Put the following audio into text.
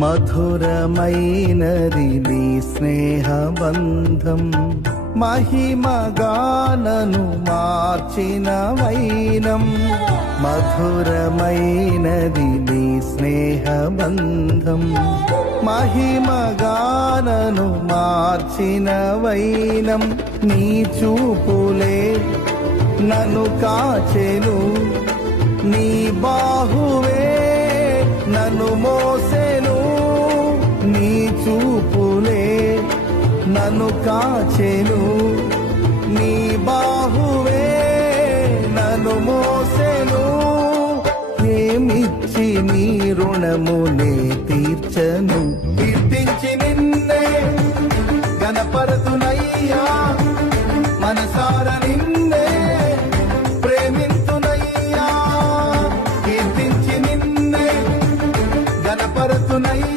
మధురమైనది నీ స్నేహబంధం, మహిమగానను మార్చిన వైనం. మధురమైనది నీ స్నేహబంధం, మహిమగానను మార్చిన వైనం. నీ చూపులే నన్ను కాచెను, నీ బాహువే నన్ను మోసెను. నీ చూపులే నన్ను కాచెను, నీ బాహువే నన్ను మోసెను. ఏమిచ్చి నీ రుణమునే తీర్చను, కీర్తించి నిన్నే గణపరతునయ్యా. మనసార నిన్నే ప్రేమింతునయ్యా, కీర్తించి నిన్నే గణపరతునయ్యా.